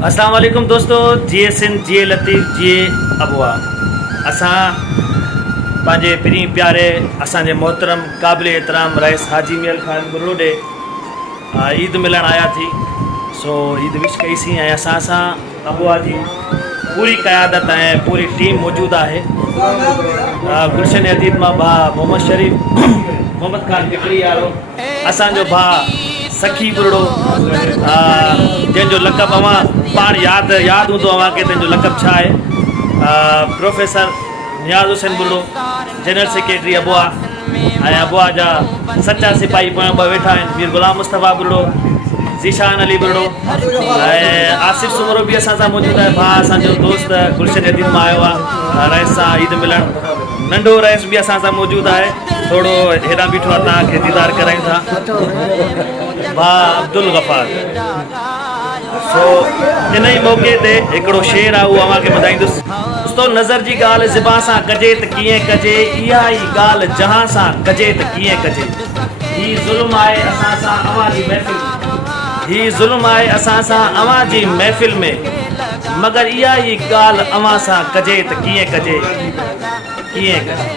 अस्सलाम वालेकुम दोस्तों, जिए सिंध जिए लतीफ़ जिए अबुआ। असां पंहिंजे पिरी प्यारे असांजे मोहतरम क़ाबिल एहतराम रईस हाजी मियल ख़ान बुर्रो ॾे ईद मिलण आया थी। सो ईद विश कईसीं ऐं असां सां अबुआ जी पूरी क़यादत ऐं पूरी टीम मौजूदु आहे। गुलशन अदीब मां भाउ मोहम्मद शरीफ़, मोहम्मद ख़ान टिकड़ी वारो, असांजो भाउ सखी बुरड़ो, जंहिंजो लक़ब अवां पाण यादि हूंदो अव्हांखे तंहिंजो लक़ब छा आहे। प्रोफेसर नियाज़ हुसैन बुरड़ो, जनरल सेक्रेटरी अबुआ, ऐं अबुआ जा सचा सिपाही पोयां ॿ वेठा आहिनि, मीर गुलाम मुस्तफ़ा बुरड़ो, ज़ीशान अली बुरड़ो, ऐं आसिफ़ सुमरो बि असां सां मौजूदु आहे। भाउ असांजो दोस्त गुलशन अदीब मां आयो आहे रईस सां ईद मिलणु। नंढो रईस बि असां सां मौजूदु आहे, थोरो हेॾां बीठो आहे, तव्हांखे दीदार करायूं था। भाउ अब्दुल गफ़ार। सो इन ई मौक़े ते हिकिड़ो शेर आहे, उहो अव्हांखे ॿुधाईंदुसि। दोस्तो, नज़र जी ॻाल्हि ज़िबां सां कजे त कीअं कजे, इहा ई ॻाल्हि जहां सां कजे त कीअं कजे। ही ज़ुल्म आहे असां सां अव्हां जी महफ़िल, ही ज़ुल्म आहे असां सां अव्हां जी महफ़िल में, मगर इहा ई ॻाल्हि अव्हां सां कजे त कीअं कजे, कीअं कजे।